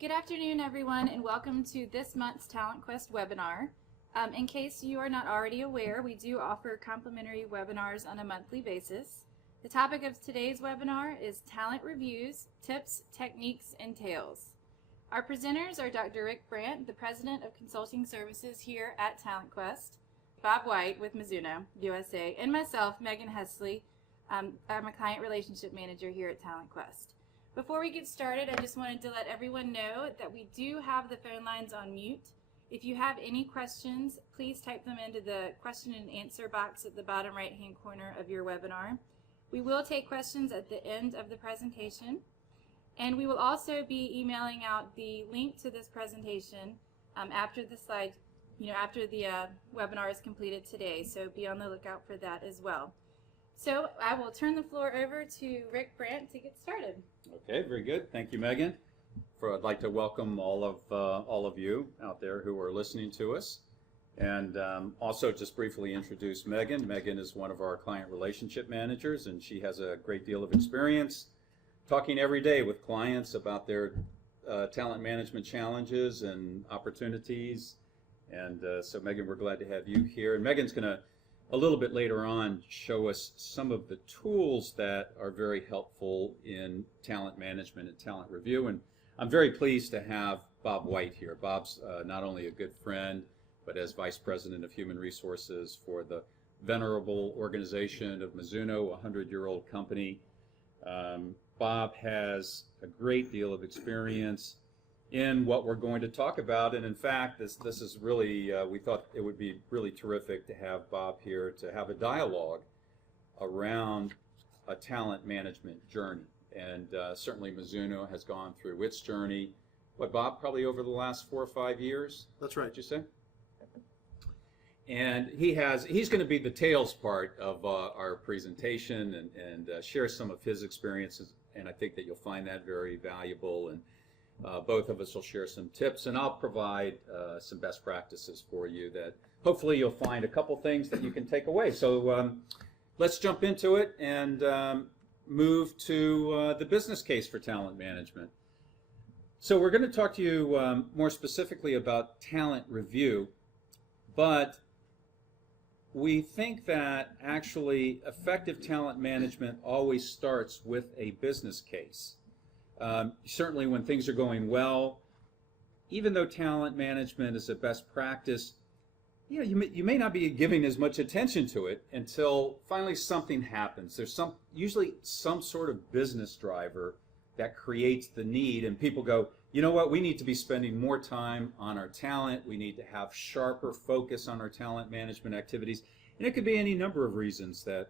Good afternoon, everyone, and welcome to this month's TalentQuest webinar. In case you are not already aware, we do offer complimentary webinars on a monthly basis. The topic of today's webinar is Talent Reviews, Tips, Techniques, and Tales. Our presenters are Dr. Rick Brandt, the President of Consulting Services here at TalentQuest, Bob White with Mizuno, USA, and myself, Megan Hesley. I'm a Client Relationship Manager here at TalentQuest. Before we get started, I just wanted to let everyone know that we do have the phone lines on mute. If you have any questions, please type them into the question and answer box at the bottom right-hand corner of your webinar. We will take questions at the end of the presentation, and we will also be emailing out the link to this presentation after the slide, after the webinar is completed today. So be on the lookout for that as well. So I will turn the floor over to Rick Brandt to get started. Okay, very good. Thank you, Megan. I'd like to welcome all of you out there who are listening to us, and also just briefly introduce Megan. Megan is one of our client relationship managers, and she has a great deal of experience talking every day with clients about their talent management challenges and opportunities. And so, Megan, we're glad to have you here. And Megan's going to, a little bit later on, show us some of the tools that are very helpful in talent management and talent review. And I'm very pleased to have Bob White here. Bob's not only a good friend, but as Vice President of Human Resources for the venerable organization of Mizuno, a 100-year-old company. Bob has a great deal of experience in what we're going to talk about, and in fact, this is really, we thought it would be really terrific to have Bob here to have a dialogue around a talent management journey. And certainly Mizuno has gone through its journey. What, Bob, probably over the last 4 or 5 years? That's right. Did you say? And he's going to be the tales part of our presentation and share some of his experiences, and I think that you'll find that very valuable. And both of us will share some tips, and I'll provide some best practices for you that hopefully you'll find a couple things that you can take away. So let's jump into it and move to the business case for talent management. So we're going to talk to you more specifically about talent review, but we think that actually effective talent management always starts with a business case. Certainly when things are going well, even though talent management is a best practice, you may not be giving as much attention to it until finally something happens. There's usually some sort of business driver that creates the need, and people go, you know what, we need to be spending more time on our talent. We need to have sharper focus on our talent management activities. And it could be any number of reasons that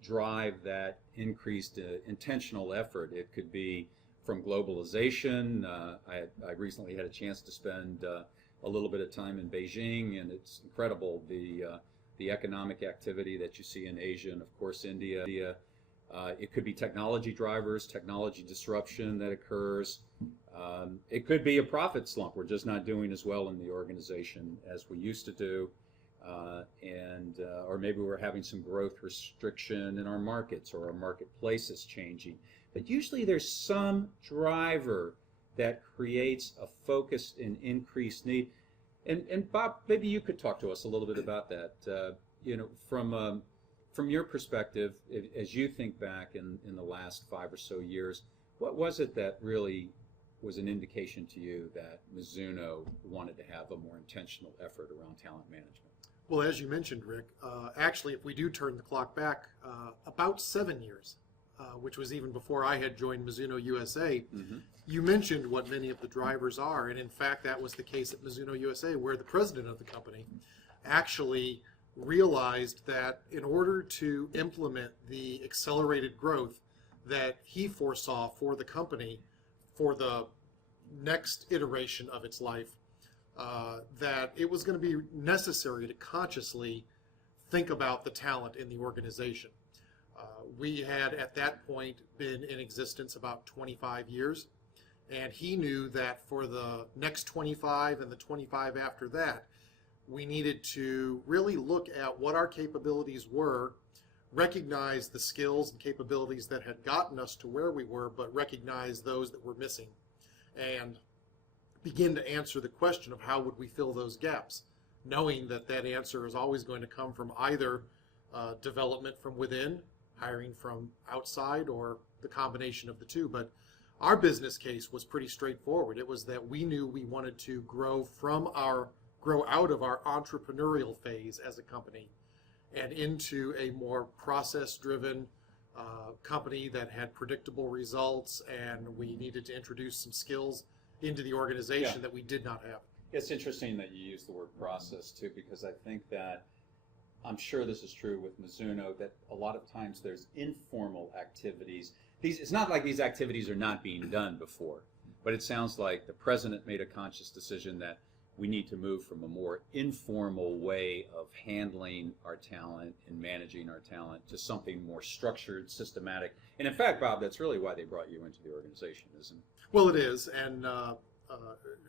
drive that increased intentional effort. It could be from globalization. I recently had a chance to spend a little bit of time in Beijing, and it's incredible the economic activity that you see in Asia and, of course, India. It could be technology drivers, technology disruption that occurs. It could be a profit slump. We're just not doing as well in the organization as we used to do. Or maybe we're having some growth restriction in our markets, or our marketplace is changing. But usually there's some driver that creates a focused and increased need. And Bob, maybe you could talk to us a little bit about that. From your perspective, as you think back in the last 5 or so years, what was it that really was an indication to you that Mizuno wanted to have a more intentional effort around talent management? Well, as you mentioned, Rick, actually, if we do turn the clock back about 7 years, which was even before I had joined Mizuno USA, you mentioned what many of the drivers are. And in fact, that was the case at Mizuno USA, where the president of the company actually realized that in order to implement the accelerated growth that he foresaw for the company for the next iteration of its life, that it was going to be necessary to consciously think about the talent in the organization. We had at that point been in existence about 25 years, and he knew that for the next 25 and the 25 after that, we needed to really look at what our capabilities were, recognize the skills and capabilities that had gotten us to where we were, but recognize those that were missing. and begin to answer the question of how would we fill those gaps, knowing that that answer is always going to come from either development from within, hiring from outside, or the combination of the two. But our business case was pretty straightforward. It was that we knew we wanted to grow out of our entrepreneurial phase as a company and into a more process-driven company that had predictable results, and we needed to introduce some skills into the organization that we did not have. It's interesting that you use the word process too, because I think that, I'm sure this is true with Mizuno, that a lot of times there's informal activities. It's not like these activities are not being done before, but it sounds like the president made a conscious decision that we need to move from a more informal way of handling our talent and managing our talent to something more structured, systematic. And in fact, Bob, that's really why they brought you into the organization, isn't it? Well, it is, and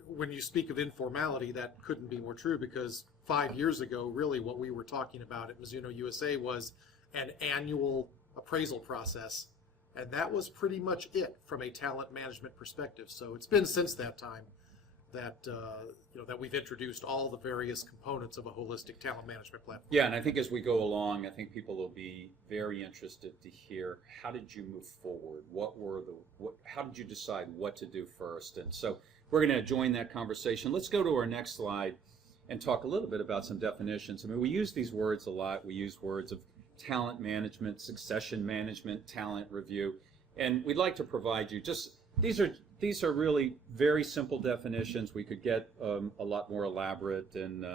when you speak of informality, that couldn't be more true, because 5 years ago, really what we were talking about at Mizuno USA was an annual appraisal process, and that was pretty much it from a talent management perspective. So it's been since that time that that we've introduced all the various components of a holistic talent management platform. Yeah, and I think as we go along, I think people will be very interested to hear, how did you move forward? How did you decide what to do first? And so we're going to join that conversation. Let's go to our next slide and talk a little bit about some definitions. I mean, we use these words a lot. We use words of talent management, succession management, talent review, and we'd like to provide you just, these are really very simple definitions. We could get a lot more elaborate and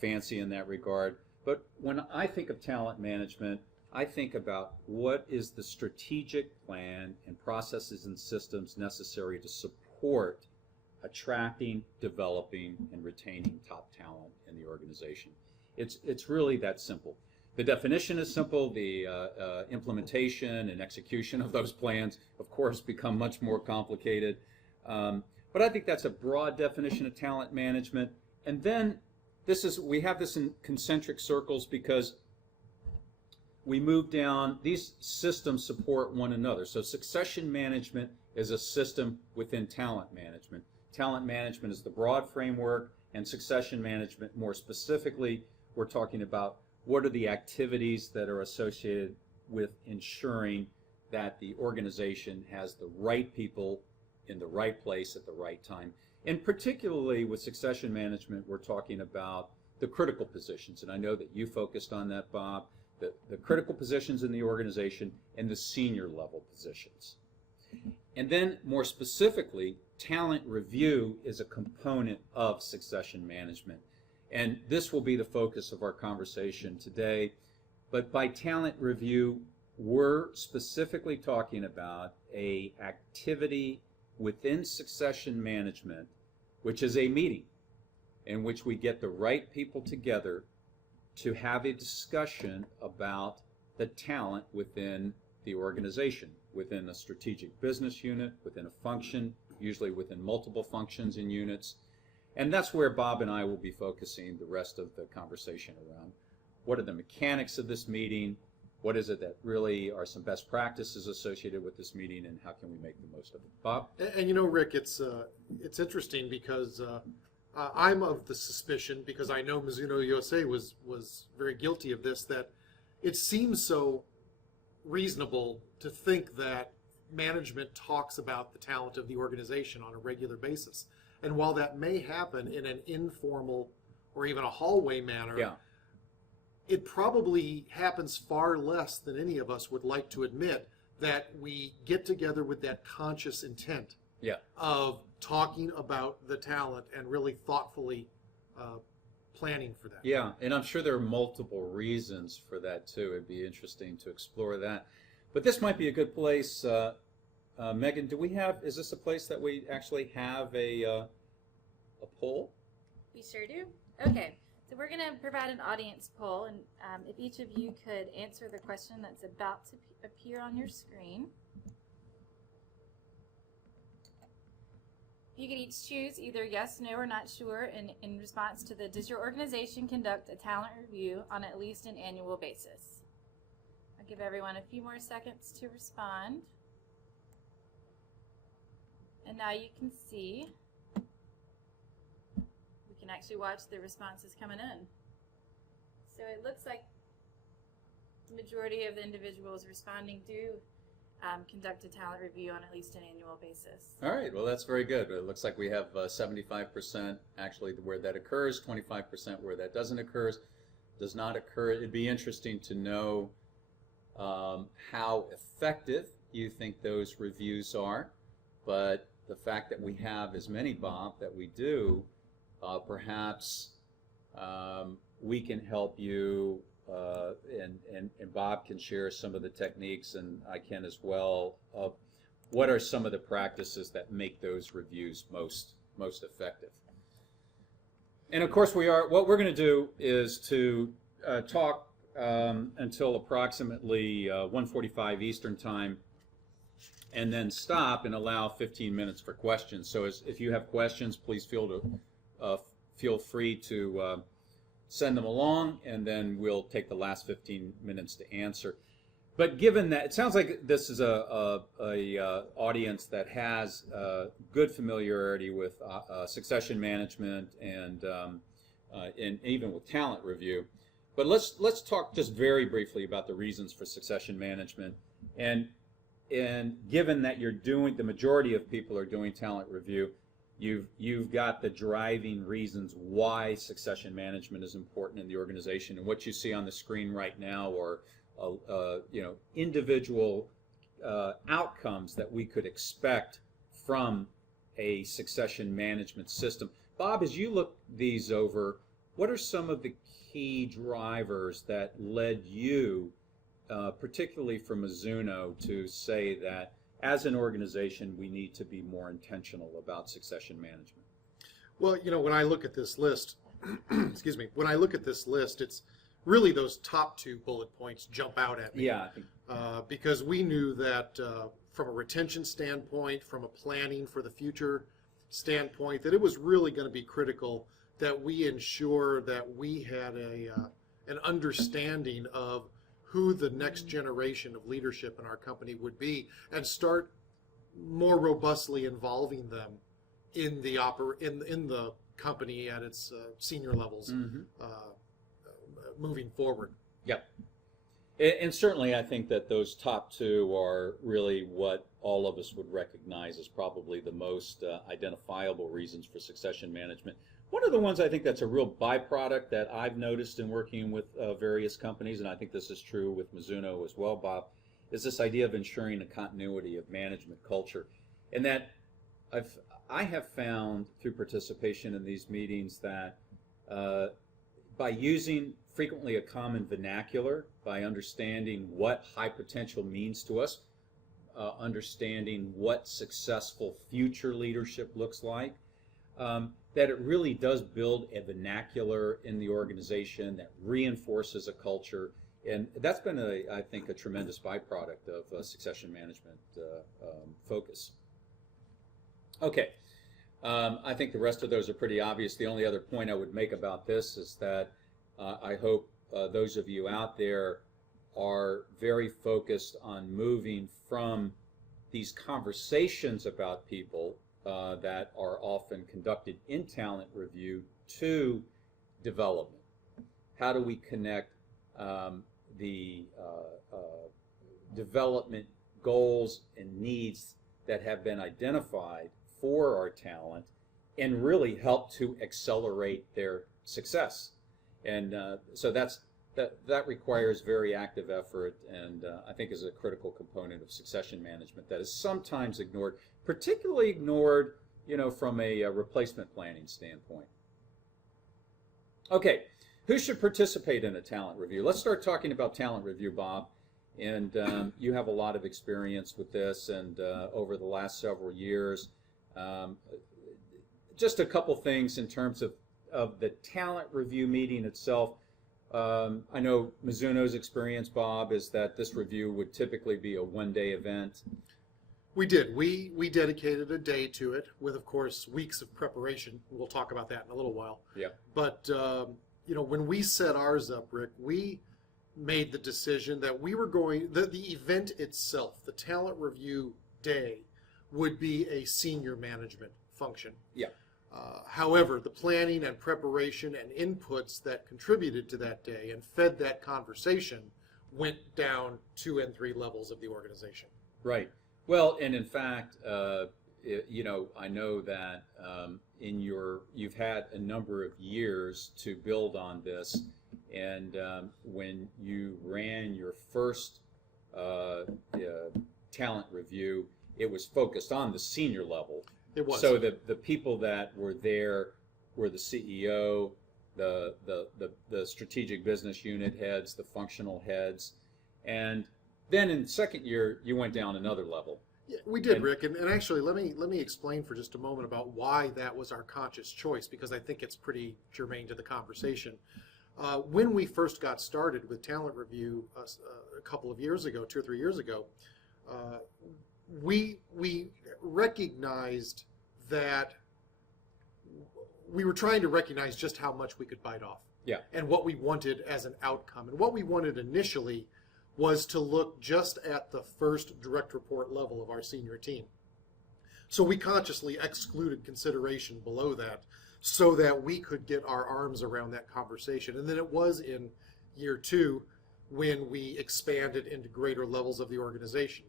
fancy in that regard. But when I think of talent management, I think about what is the strategic plan and processes and systems necessary to support attracting, developing, and retaining top talent in the organization. It's really that simple. The definition is simple. The implementation and execution of those plans, of course, become much more complicated. But I think that's a broad definition of talent management. And then we have this in concentric circles because we move down. These systems support one another. So succession management is a system within talent management. Talent management is the broad framework, and succession management, more specifically, we're talking about what are the activities that are associated with ensuring that the organization has the right people in the right place at the right time. And particularly with succession management, we're talking about the critical positions. And I know that you focused on that, Bob, the critical positions in the organization and the senior level positions. And then more specifically, talent review is a component of succession management. And this will be the focus of our conversation today. But by talent review, we're specifically talking about an activity within succession management, which is a meeting in which we get the right people together to have a discussion about the talent within the organization, within a strategic business unit, within a function, usually within multiple functions and units. And that's where Bob and I will be focusing the rest of the conversation around. What are the mechanics of this meeting? What is it that really are some best practices associated with this meeting, and how can we make the most of it? Bob? And you know, Rick, it's interesting because I'm of the suspicion, because I know Mizuno USA was very guilty of this, that it seems so reasonable to think that management talks about the talent of the organization on a regular basis. And while that may happen in an informal or even a hallway manner, Yeah. it probably happens far less than any of us would like to admit, that we get together with that conscious intent Yeah. of talking about the talent and really thoughtfully planning for that. Yeah, and I'm sure there are multiple reasons for that too. It'd be interesting to explore that. But this might be a good place. Megan, is this a place that we actually have a poll? We sure do. Okay, so we're going to provide an audience poll, and if each of you could answer the question that's about to appear on your screen. You could each choose either yes, no, or not sure in response to does your organization conduct a talent review on at least an annual basis? I'll give everyone a few more seconds to respond. And now you can see, we can actually watch the responses coming in. So it looks like the majority of the individuals responding do conduct a talent review on at least an annual basis. All right, well, that's very good. It looks like we have 75% actually where that occurs, 25% where that does not occur. It'd be interesting to know how effective you think those reviews are, but the fact that we have as many, Bob, that we do, perhaps we can help you, and Bob can share some of the techniques, and I can as well, of what are some of the practices that make those reviews most effective. And of course, what we're going to do is to talk until approximately 1:45 Eastern Time, and then stop and allow 15 minutes for questions. So if you have questions, please feel free to send them along, and then we'll take the last 15 minutes to answer. But given that, it sounds like this is a audience that has good familiarity with succession management and even with talent review. But let's talk just very briefly about the reasons for succession management. And given that the majority of people are doing talent review, you've got the driving reasons why succession management is important in the organization. And what you see on the screen right now are individual outcomes that we could expect from a succession management system. Bob, as you look these over, what are some of the key drivers that led you, particularly for Mizuno, to say that as an organization we need to be more intentional about succession management? Well, when I look at this list, excuse me, when I look at this list, it's really those top two bullet points jump out at me. Yeah. Because we knew that from a retention standpoint, from a planning for the future standpoint, that it was really going to be critical that we ensure that we had an understanding of who the next generation of leadership in our company would be, and start more robustly involving them in the company at its senior levels. Mm-hmm. Moving forward. Yep. And certainly I think that those top two are really what all of us would recognize as probably the most identifiable reasons for succession management. One of the ones I think that's a real byproduct that I've noticed in working with various companies, and I think this is true with Mizuno as well, Bob, is this idea of ensuring a continuity of management culture. And that I have found through participation in these meetings that by using frequently a common vernacular, by understanding what high potential means to us, understanding what successful future leadership looks like, that it really does build a vernacular in the organization that reinforces a culture. And that's been, I think, a tremendous byproduct of succession management focus. Okay. I think the rest of those are pretty obvious. The only other point I would make about this is that I hope those of you out there are very focused on moving from these conversations about people that are often conducted in talent review to development. How do we connect the development goals and needs that have been identified for our talent and really help to accelerate their success? And so that requires very active effort, and I think is a critical component of succession management that is sometimes ignored, particularly ignored, from a replacement planning standpoint. Okay, who should participate in a talent review? Let's start talking about talent review, Bob. And you have a lot of experience with this, and over the last several years. Just a couple things in terms of the talent review meeting itself. I know Mizuno's experience, Bob, is that this review would typically be a one-day event. We did. We dedicated a day to it with, of course, weeks of preparation. We'll talk about that in a little while. Yeah. But, when we set ours up, Rick, we made the decision that we were going, the event itself, the talent review day, would be a senior management function. Yeah. However, the planning and preparation and inputs that contributed to that day and fed that conversation went down 2 and 3 levels of the organization. Right. Well, and in fact, I know that you've had a number of years to build on this, and when you ran your first talent review, it was focused on the senior level. It was. So the people that were there were the CEO, the strategic business unit heads, the functional heads, and then in the second year you went down another level. Yeah, we did, Rick, and actually let me explain for just a moment about why that was our conscious choice, because I think it's pretty germane to the conversation. When we first got started with talent review a couple of years ago, 2 or 3 years ago, we recognized that we were trying to recognize just how much we could bite off. Yeah. And what we wanted as an outcome. And what we wanted initially was to look just at the first direct report level of our senior team. So we consciously excluded consideration below that so that we could get our arms around that conversation. And then it was in year 2 when we expanded into greater levels of the organization.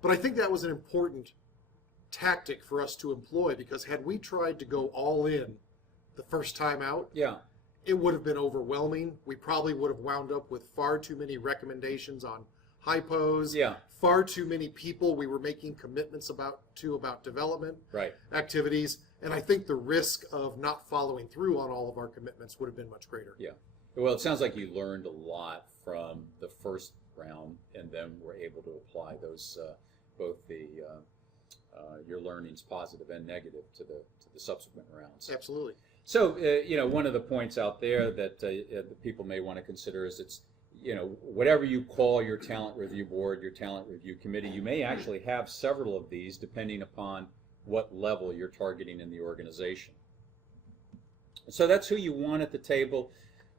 But I think that was an important tactic for us to employ, because had we tried to go all in the first time out, Yeah. it would have been overwhelming. We probably would have wound up with far too many recommendations on hypos, Yeah. far too many people we were making commitments about development Right. activities, and I think the risk of not following through on all of our commitments would have been much greater. Yeah. Well, it sounds like you learned a lot from the first round, and then were able to apply those both your learnings, positive and negative, to the subsequent rounds. Absolutely. So, one of the points out there that the people may want to consider is it's, whatever you call your talent review board, your talent review committee, you may actually have several of these depending upon what level you're targeting in the organization. So that's who you want at the table.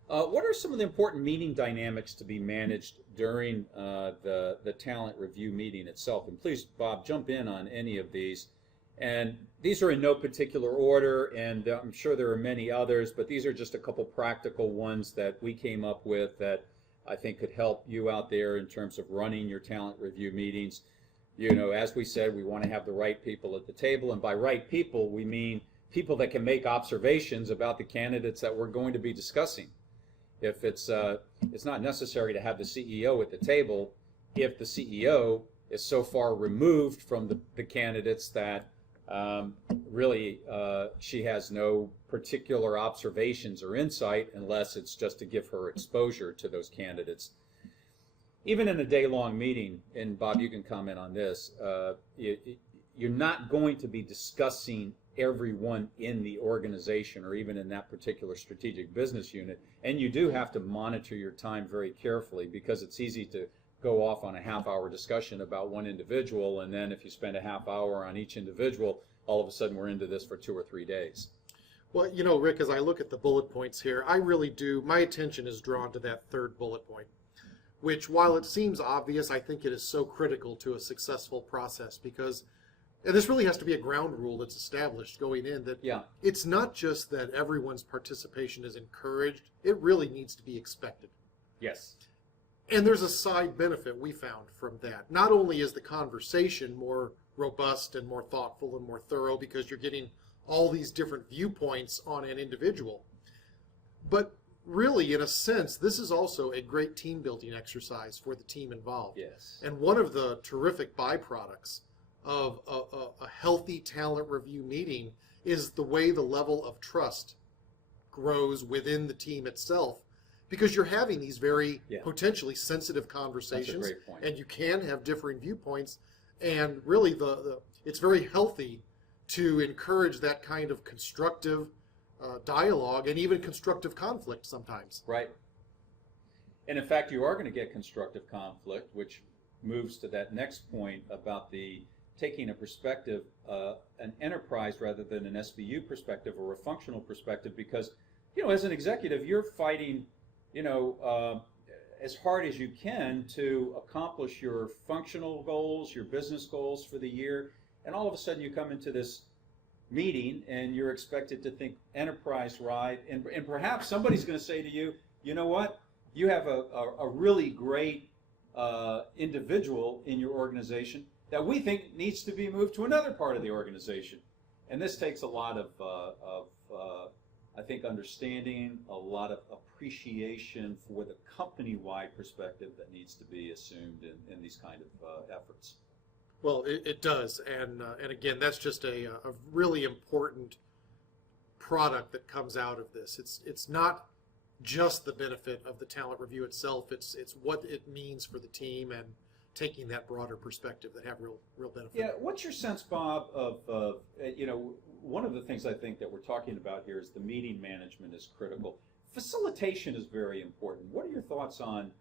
What are some of the important meeting dynamics to be managed during the talent review meeting itself? And please, Bob, jump in on any of these. And these are in no particular order, and I'm sure there are many others, but these are just a couple practical ones that we came up with that I think could help you out there in terms of running your talent review meetings. As we said, we want to have the right people at the table, and by right people, we mean people that can make observations about the candidates that we're going to be discussing. If it's not necessary to have the CEO at the table if the CEO is so far removed from the candidates that really she has no particular observations or insight, unless it's just to give her exposure to those candidates. Even in a day-long meeting, and Bob, you can comment on this, you're not going to be discussing everyone in the organization or even in that particular strategic business unit, and you do have to monitor your time very carefully, because it's easy to go off on a half-hour discussion about one individual, and then if you spend a half hour on each individual, all of a sudden we're into this for 2 or 3 days. Well, Rick, as I look at the bullet points here, my attention is drawn to that third bullet point, which, while it seems obvious, I think it is so critical to a successful process, because, and this really has to be a ground rule that's established going in, that it's not just that everyone's participation is encouraged, it really needs to be expected. Yes. And there's a side benefit we found from that. Not only is the conversation more robust and more thoughtful and more thorough, because you're getting all these different viewpoints on an individual, but really, in a sense, this is also a great team building exercise for the team involved. Yes. And one of the terrific byproducts of a healthy talent review meeting is the way the level of trust grows within the team itself, because you're having these very potentially sensitive conversations. That's a great point. And you can have differing viewpoints, and really it's very healthy to encourage that kind of constructive dialogue and even constructive conflict sometimes. Right. And in fact, you are going to get constructive conflict, which moves to that next point about taking a perspective, an enterprise rather than an SBU perspective or a functional perspective, because, as an executive, you're fighting, as hard as you can to accomplish your functional goals, your business goals for the year, and all of a sudden you come into this meeting and you're expected to think enterprise-wide, and perhaps somebody's going to say to you, you know what, you have a really great individual in your organization that we think needs to be moved to another part of the organization. And this takes a lot of I think, understanding, a lot of appreciation for the company-wide perspective that needs to be assumed in these kind of efforts. Well, it does, and again, that's just a really important product that comes out of this. It's not just the benefit of the talent review itself. It's what it means for the team and taking that broader perspective that have real benefit. Yeah, what's your sense, Bob, of you know, one of the things I think that we're talking about here is the meeting management is critical. Facilitation is very important. What are your thoughts on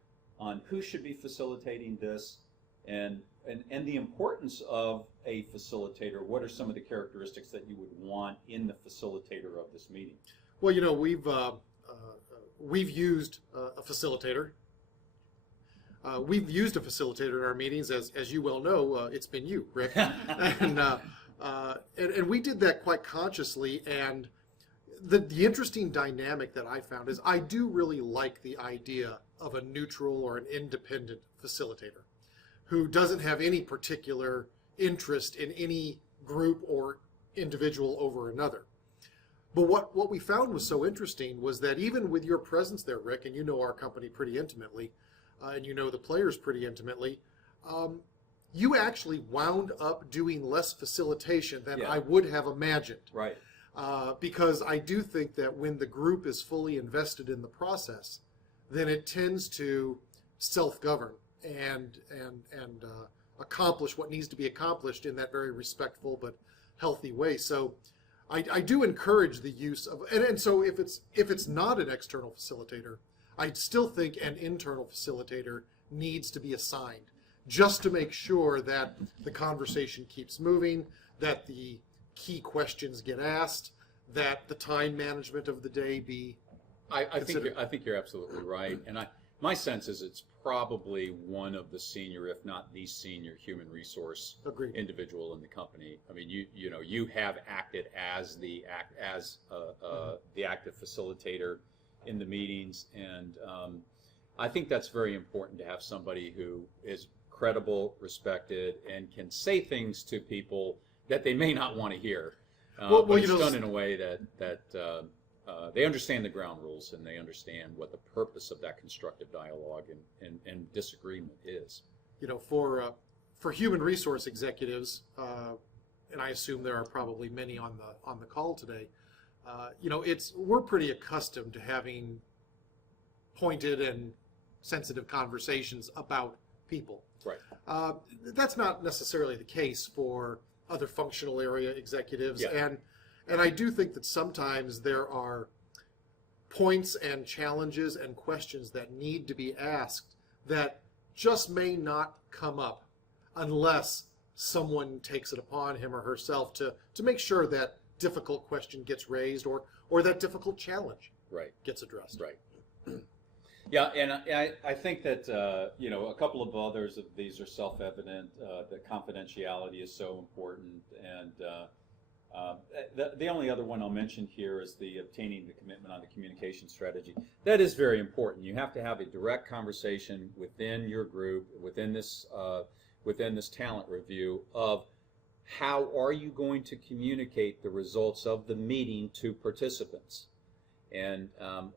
who should be facilitating this, and the importance of a facilitator? What are some of the characteristics that you would want in the facilitator of this meeting? Well, you know, we've used a facilitator. We've used a facilitator in our meetings, as you well know. It's been you, Rick, and we did that quite consciously. And the interesting dynamic that I found is I do really like the idea of a neutral or an independent facilitator who doesn't have any particular interest in any group or individual over another. But what we found was so interesting was that even with your presence there, Rick, and you know our company pretty intimately, and you know the players pretty intimately, you actually wound up doing less facilitation than I would have imagined. Right. Because I do think that when the group is fully invested in the process, then it tends to self-govern and accomplish what needs to be accomplished in that very respectful but healthy way. So I do encourage the use of, and so if it's not an external facilitator, I still think an internal facilitator needs to be assigned just to make sure that the conversation keeps moving, that the key questions get asked, that the time management of the day be I think you're absolutely right, and my sense is it's probably one of the senior, if not the senior, human resource individual in the company. I mean, you have acted as the active facilitator in the meetings, and I think that's very important to have somebody who is credible, respected, and can say things to people that they may not want to hear. But it's done in a way that they understand the ground rules and they understand what the purpose of that constructive dialogue and disagreement is. You know, for human resource executives, and I assume there are probably many on the call today, you know, we're pretty accustomed to having pointed and sensitive conversations about people. Right. That's not necessarily the case for other functional area executives, Yeah. and I do think that sometimes there are points and challenges and questions that need to be asked that just may not come up unless someone takes it upon him or herself to make sure that difficult question gets raised or that difficult challenge gets addressed. Right. Yeah, and I think that you know, a couple of others of these are self-evident. That confidentiality is so important, and the only other one I'll mention here is the obtaining the commitment on the communication strategy. That is very important. You have to have a direct conversation within your group, within this talent review, of how are you going to communicate the results of the meeting to participants. And and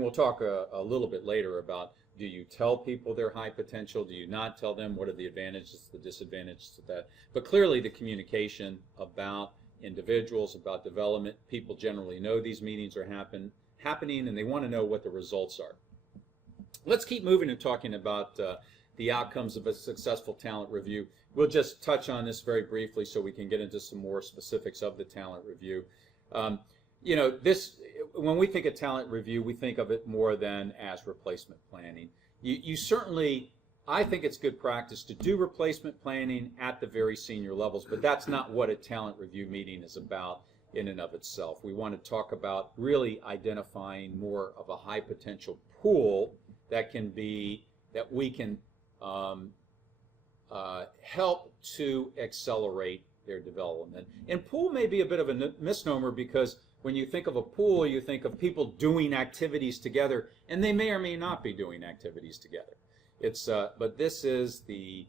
we'll talk a little bit later about, do you tell people their high potential? Do you not tell them? What are the advantages, the disadvantages of that? But clearly the communication about individuals, about development, people generally know these meetings are happening and they want to know what the results are. Let's keep moving and talking about the outcomes of a successful talent review. We'll just touch on this very briefly so we can get into some more specifics of the talent review. You know, when we think of talent review, we think of it more than as replacement planning. You certainly, I think it's good practice to do replacement planning at the very senior levels, but that's not what a talent review meeting is about in and of itself. We want to talk about really identifying more of a high potential pool that we can help to accelerate their development. And pool may be a bit of a misnomer, because when you think of a pool, you think of people doing activities together, and they may or may not be doing activities together. But this is the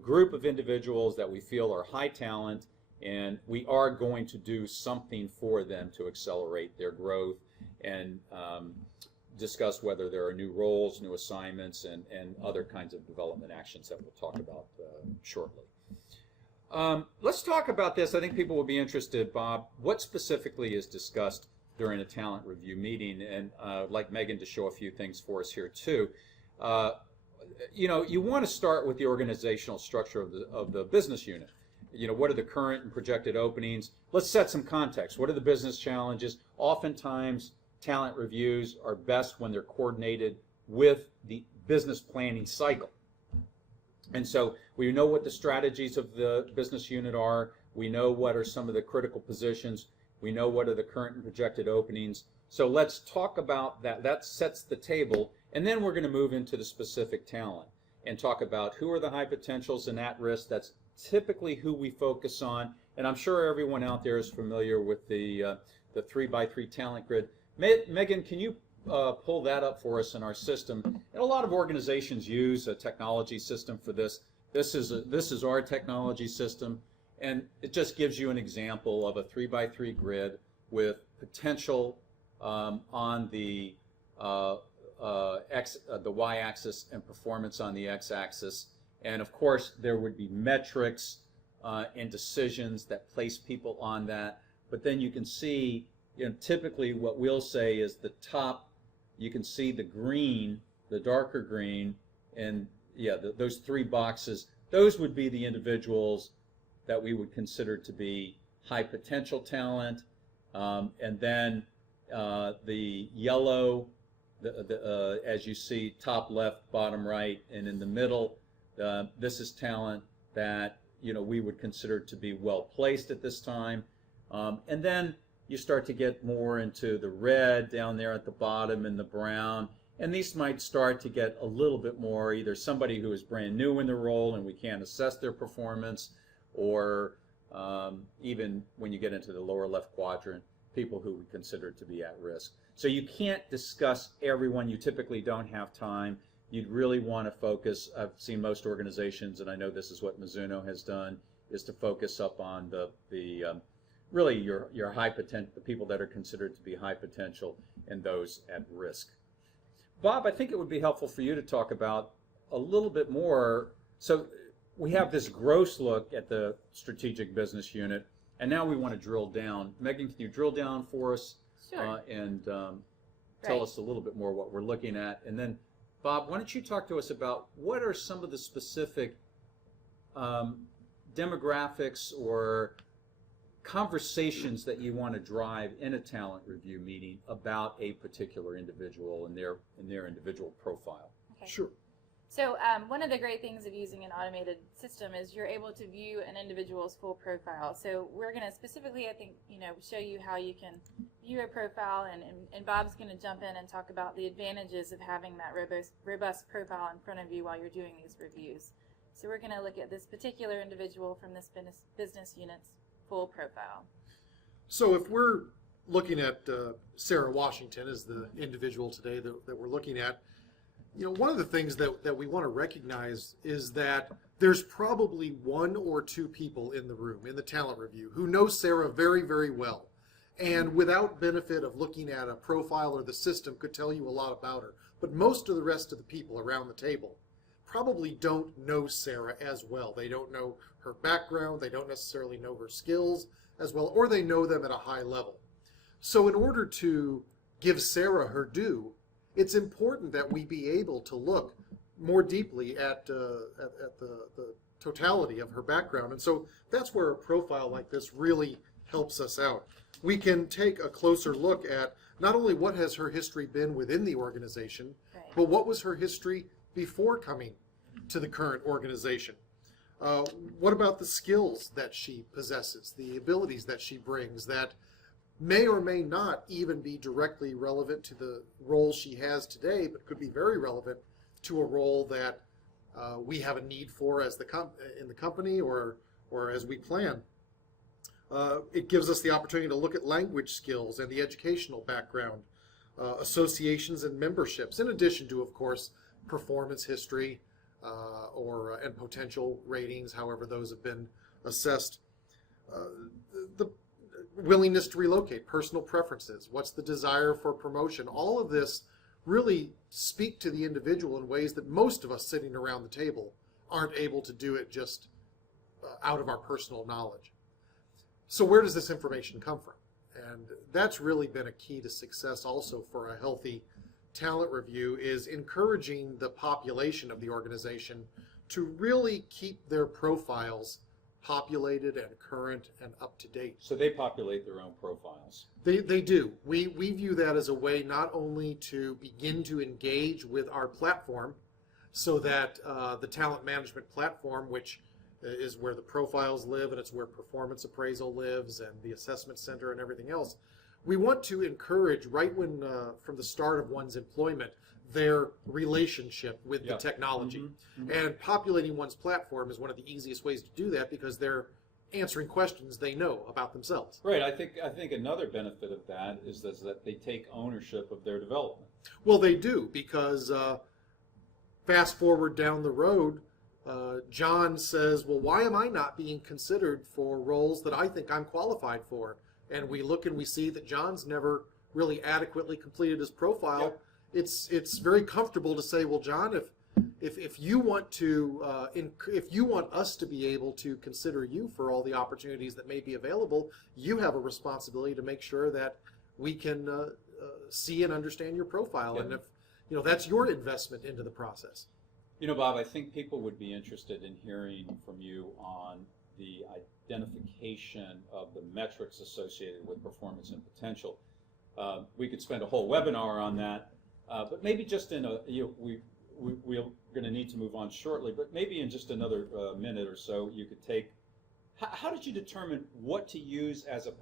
group of individuals that we feel are high talent, and we are going to do something for them to accelerate their growth, and discuss whether there are new roles, new assignments, and other kinds of development actions that we'll talk about shortly. Let's talk about this. I think people will be interested, Bob. What specifically is discussed during a talent review meeting? And I'd like Megan to show a few things for us here too. You want to start with the organizational structure of the business unit. What are the current and projected openings? Let's set some context. What are the business challenges? Oftentimes, talent reviews are best when they're coordinated with the business planning cycle. And so we know what the strategies of the business unit are. We know what are some of the critical positions. We know what are the current and projected openings. So let's talk about that. That sets the table. And then we're going to move into the specific talent and talk about who are the high potentials and at risk. That's typically who we focus on. And I'm sure everyone out there is familiar with the 3x3 talent grid. Megan, can you pull that up for us in our system? And a lot of organizations use a technology system for this. This is our technology system, and it just gives you an example of a 3x3 grid with potential on the y-axis and performance on the x-axis. And of course, there would be metrics and decisions that place people on that. But then you can see, typically what we'll say is the top, you can see the green, the darker green, and those three boxes, those would be the individuals that we would consider to be high potential talent. And then the yellow, as you see, top left, bottom right, and in the middle, this is talent that we would consider to be well placed at this time. And then you start to get more into the red down there at the bottom and the brown. And these might start to get a little bit more either somebody who is brand new in the role and we can't assess their performance, or even when you get into the lower left quadrant, people who we consider to be at risk. So you can't discuss everyone. You typically don't have time. You'd really want to focus. I've seen most organizations, and I know this is what Mizuno has done, is to focus up on really your high potential, the people that are considered to be high potential, and those at risk. Bob, I think it would be helpful for you to talk about a little bit more. So we have this gross look at the strategic business unit, and now we want to drill down. Megan, can you drill down for us? Sure. And tell us a little bit more what we're looking at. And then, Bob, why don't you talk to us about what are some of the specific demographics or conversations that you want to drive in a talent review meeting about a particular individual and their individual profile? Okay. Sure. So one of the great things of using an automated system is you're able to view an individual's full profile. So we're going to specifically, I think, show you how you can view a profile, and Bob's going to jump in and talk about the advantages of having that robust profile in front of you while you're doing these reviews. So we're going to look at this particular individual from this business unit's full profile. So if we're looking at Sarah Washington as the individual today that we're looking at, one of the things that we want to recognize is that there's probably one or two people in the room, in the talent review, who know Sarah very, very well, and without benefit of looking at a profile or the system could tell you a lot about her. But most of the rest of the people around the table probably don't know Sarah as well. They don't know her background, they don't necessarily know her skills as well, or they know them at a high level. So in order to give Sarah her due, it's important that we be able to look more deeply at the totality of her background. And so that's where a profile like this really helps us out. We can take a closer look at not only what has her history been within the organization, Right. but what was her history before coming to the current organization. What about the skills that she possesses, the abilities that she brings that may or may not even be directly relevant to the role she has today, but could be very relevant to a role that we have a need for as in the company, or or as we plan. It gives us the opportunity to look at language skills and the educational background, associations and memberships, in addition to, of course, performance history and potential ratings, however those have been assessed. The willingness to relocate, personal preferences, what's the desire for promotion, all of this really speak to the individual in ways that most of us sitting around the table aren't able to do it just out of our personal knowledge. So where does this information come from? And that's really been a key to success also for a healthy talent review, is encouraging the population of the organization to really keep their profiles populated and current and up to date. So they populate their own profiles. They do. We view that as a way not only to begin to engage with our platform, so that the talent management platform, which is where the profiles live and it's where performance appraisal lives and the assessment center and everything else, we want to encourage right when from the start of one's employment their relationship with the technology. Mm-hmm. Mm-hmm. And populating one's platform is one of the easiest ways to do that, because they're answering questions they know about themselves. Right. I think another benefit of that is that they take ownership of their development. Well, they do, because fast forward down the road, John says, well, why am I not being considered for roles that I think I'm qualified for? And we look and we see that John's never really adequately completed his profile. Yep. It's very comfortable to say, well, John, if you want to if you want us to be able to consider you for all the opportunities that may be available, you have a responsibility to make sure that we can see and understand your profile. Yep. And if that's your investment into the process. Bob, I think people would be interested in hearing from you on the identification of the metrics associated with performance and potential. We could spend a whole webinar on that, but maybe just in we're going to need to move on shortly, but maybe in just another minute or so, you could take. How did you determine what to use as a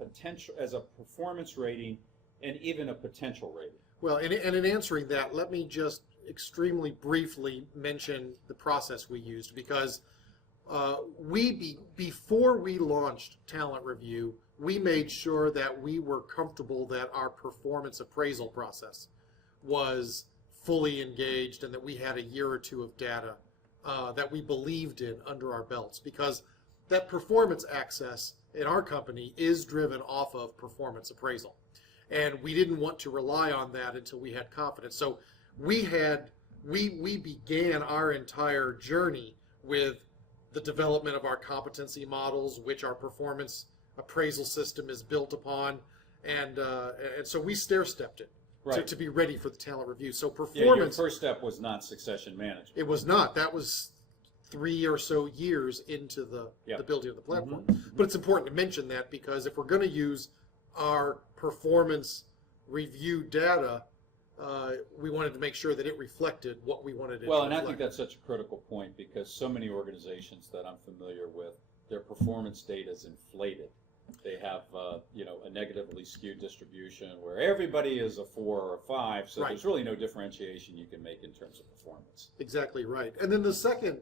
performance rating and even a potential rating? Well, and in answering that, let me just extremely briefly mention the process we used, because before we launched Talent Review, we made sure that we were comfortable that our performance appraisal process was fully engaged and that we had a year or two of data that we believed in under our belts, because that performance access in our company is driven off of performance appraisal. And we didn't want to rely on that until we had confidence. So we began our entire journey with the development of our competency models, which our performance appraisal system is built upon, and so we stair-stepped it to be ready for the talent review. So performance. Your first step was not succession management. It was not. That was 3 or so years into the building of the platform. Mm-hmm. But it's important to mention that, because if we're going to use our performance review data, we wanted to make sure that it reflected what we wanted it to reflect. Well, and I think that's such a critical point, because so many organizations that I'm familiar with, their performance data is inflated. They have a negatively skewed distribution where everybody is a 4 or a 5, so there's really no differentiation you can make in terms of performance. Exactly right. And then the second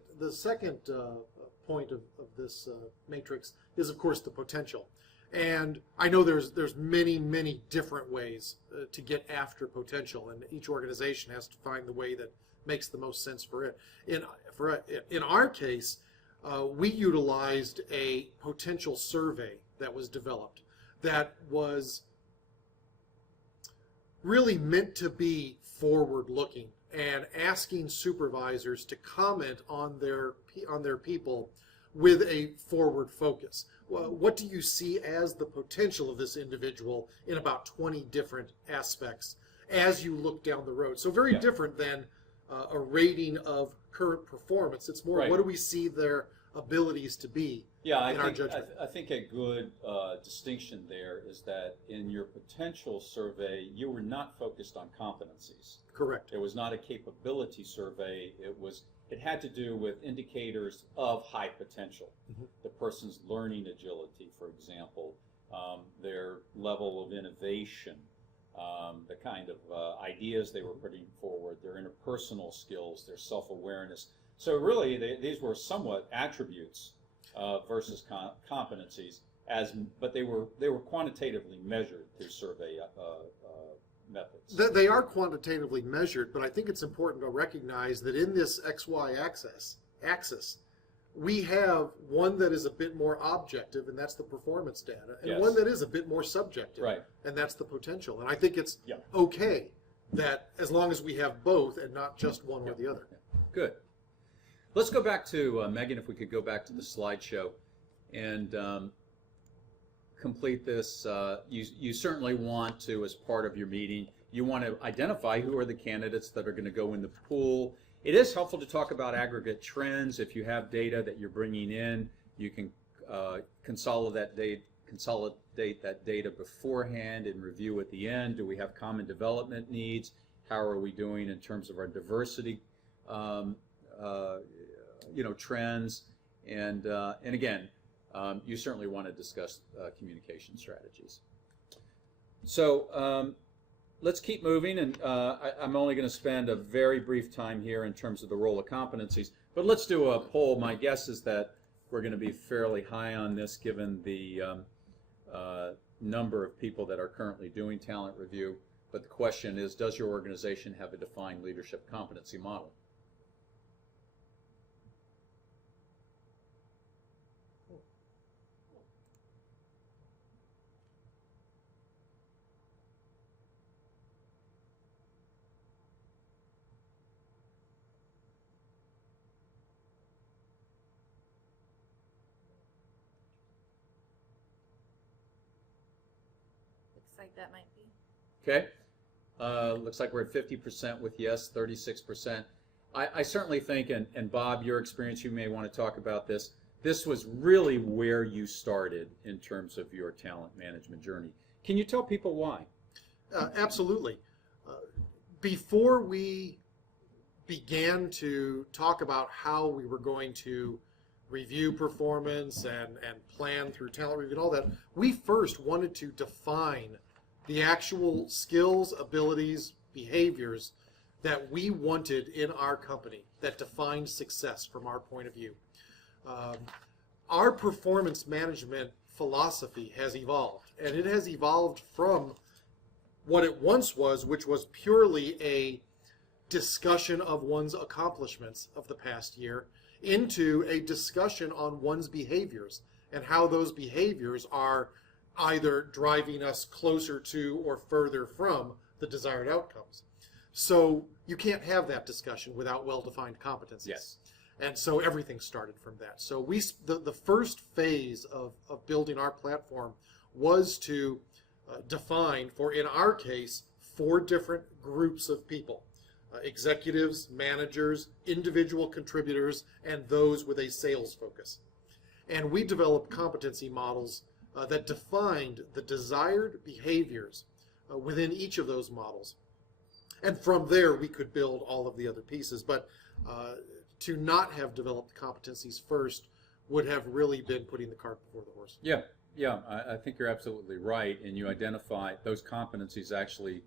point of this matrix is, of course, the potential. And I know there's many different ways to get after potential, and each organization has to find the way that makes the most sense for it. In our case, we utilized a potential survey that was developed that was really meant to be forward-looking and asking supervisors to comment on their people with a forward focus. Well, what do you see as the potential of this individual in about 20 different aspects as you look down the road? So very different than a rating of current performance. It's more, what do we see their abilities to be in our judgment? I think a good distinction there is that in your potential survey, you were not focused on competencies. Correct. It was not a capability survey. It had to do with indicators of high potential. Mm-hmm. The person's learning agility, for example, their level of innovation, the kind of ideas they were putting forward, their interpersonal skills, their self-awareness. So really, these were somewhat attributes versus competencies, but they were quantitatively measured through survey methods. They are quantitatively measured, but I think it's important to recognize that in this XY axis, we have one that is a bit more objective, and that's the performance data, and Yes. one that is a bit more subjective, Right. and that's the potential. And I think it's Yeah. okay that as long as we have both and not just one or the other. Good. Let's go back to, Megan, if we could go back to the slideshow and complete this. You certainly want to, as part of your meeting, you want to identify who are the candidates that are going to go in the pool. It is helpful to talk about aggregate trends. If you have data that you're bringing in, you can consolidate that data beforehand and review at the end. Do we have common development needs? How are we doing in terms of our diversity trends? And again, you certainly want to discuss communication strategies. So let's keep moving, and I'm only going to spend a very brief time here in terms of the role of competencies, but let's do a poll. My guess is that we're going to be fairly high on this given the number of people that are currently doing talent review, but the question is, does your organization have a defined leadership competency model? Looks like that might be. Okay. Looks like we're at 50% with yes, 36%. I certainly think, and Bob, your experience, you may want to talk about this. This was really where you started in terms of your talent management journey. Can you tell people why? Absolutely. Before we began to talk about how we were going to review performance and plan through talent review and all that, we first wanted to define the actual skills, abilities, behaviors that we wanted in our company that defined success from our point of view. Our performance management philosophy has evolved, and it has evolved from what it once was, which was purely a discussion of one's accomplishments of the past year, into a discussion on one's behaviors and how those behaviors are either driving us closer to or further from the desired outcomes. So you can't have that discussion without well-defined competencies. Yes. And so everything started from that. So the first phase of building our platform was to define, for in our case, 4 different groups of people. Executives, managers, individual contributors, and those with a sales focus. And we developed competency models that defined the desired behaviors within each of those models. And from there, we could build all of the other pieces. But to not have developed competencies first would have really been putting the cart before the horse. Yeah, I think you're absolutely right. And you identify those competencies actually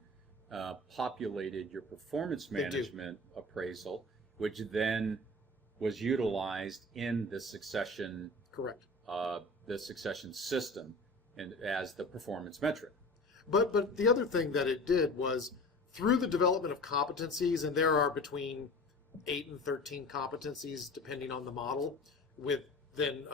populated your performance management appraisal, which then was utilized in the succession. Correct. The succession system and as the performance metric. But the other thing that it did was through the development of competencies, and there are between 8 and 13 competencies depending on the model, with then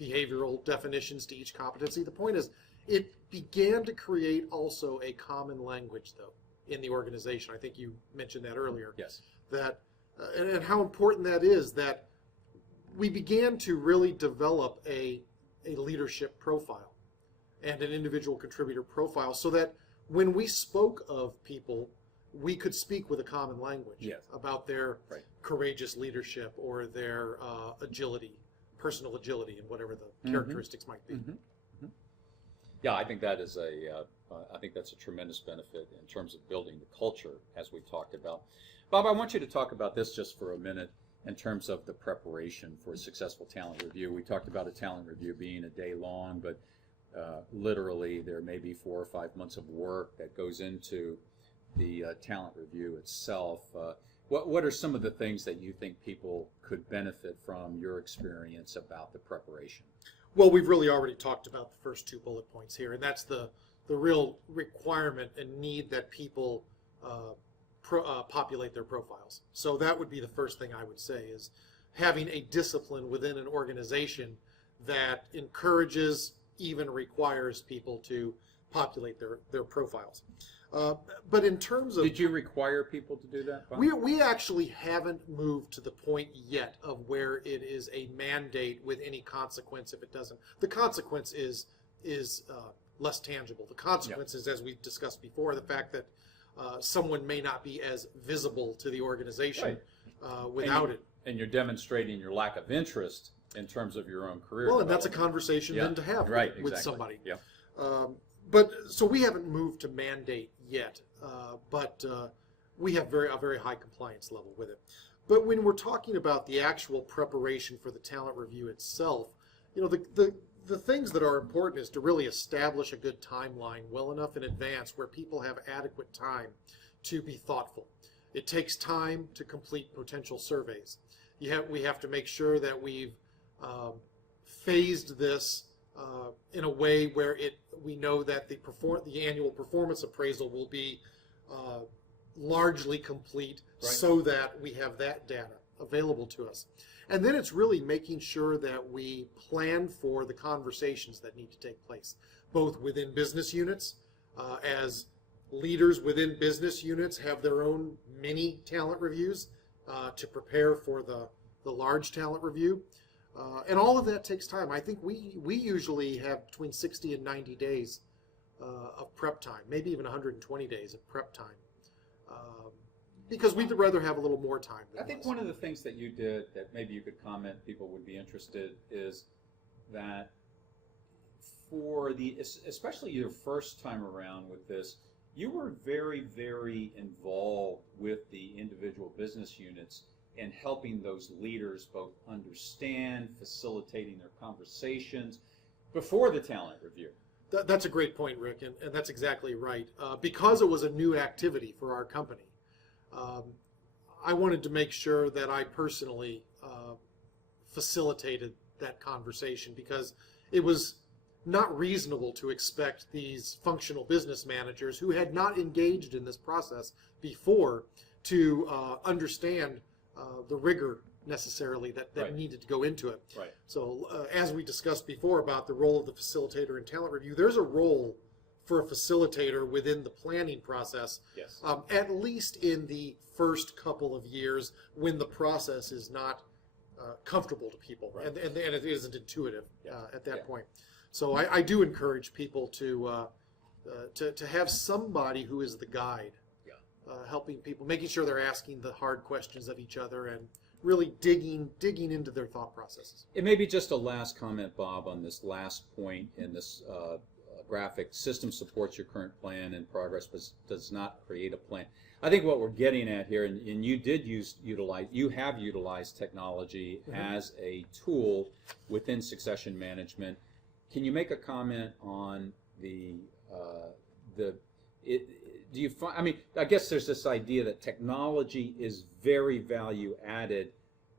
behavioral definitions to each competency. The point is, it began to create also a common language, though, in the organization. I think you mentioned that earlier. Yes. That and how important that is, that we began to really develop a leadership profile and an individual contributor profile, so that when we spoke of people, we could speak with a common language. Yes. About their Right. courageous leadership or their agility, personal agility, and whatever the characteristics might be. Mm-hmm. Yeah, I think that is I think that's a tremendous benefit in terms of building the culture, as we talked about. Bob, I want you to talk about this just for a minute in terms of the preparation for a successful talent review. We talked about a talent review being a day long, but literally there may be 4 or 5 months of work that goes into the talent review itself. What are some of the things that you think people could benefit from your experience about the preparation? Well, we've really already talked about the first 2 bullet points here, and that's the real requirement and need that people populate their profiles. So that would be the first thing I would say, is having a discipline within an organization that encourages, even requires people to populate their profiles. But in terms of... Did you require people to do that, Bob? We actually haven't moved to the point yet of where it is a mandate with any consequence if it doesn't. The consequence is less tangible. The consequence is, as we discussed before, the fact that someone may not be as visible to the organization without it. And you're demonstrating your lack of interest in terms of your own career. Well, and that's a conversation then to have with somebody. Yeah. But so we haven't moved to mandate yet, but we have a very high compliance level with it. But when we're talking about the actual preparation for the talent review itself, you know, the things that are important is to really establish a good timeline well enough in advance where people have adequate time to be thoughtful. It takes time to complete potential surveys. We have to make sure that we've phased this in a way where we know that the annual performance appraisal will be largely complete, so that we have that data available to us. And then it's really making sure that we plan for the conversations that need to take place, both within business units, as leaders within business units have their own mini talent reviews to prepare for the large talent review. And all of that takes time. I think we usually have between 60 and 90 days of prep time, maybe even 120 days of prep time, because we'd rather have a little more time. I think one of the things that you did that maybe you could comment, people would be interested, is that for especially your first time around with this, you were very, very involved with the individual business units in helping those leaders both understand, facilitating their conversations before the talent review. That's a great point, Rick, and that's exactly right. Because it was a new activity for our company, I wanted to make sure that I personally facilitated that conversation, because it was not reasonable to expect these functional business managers who had not engaged in this process before to understand the rigor necessarily that needed to go into it. Right. So as we discussed before about the role of the facilitator in talent review, there's a role for a facilitator within the planning process, Yes. At least in the first couple of years when the process is not comfortable to people, and it isn't intuitive at that point. So I do encourage people to have somebody who is the guide, helping people, making sure they're asking the hard questions of each other and really digging into their thought processes. It may be just a last comment, Bob, on this last point in this graphic. System supports your current plan and progress, but does not create a plan. I think what we're getting at here, and you have utilized technology as a tool within succession management. Can you make a comment on do you find, I mean, I guess there's this idea that technology is very value added,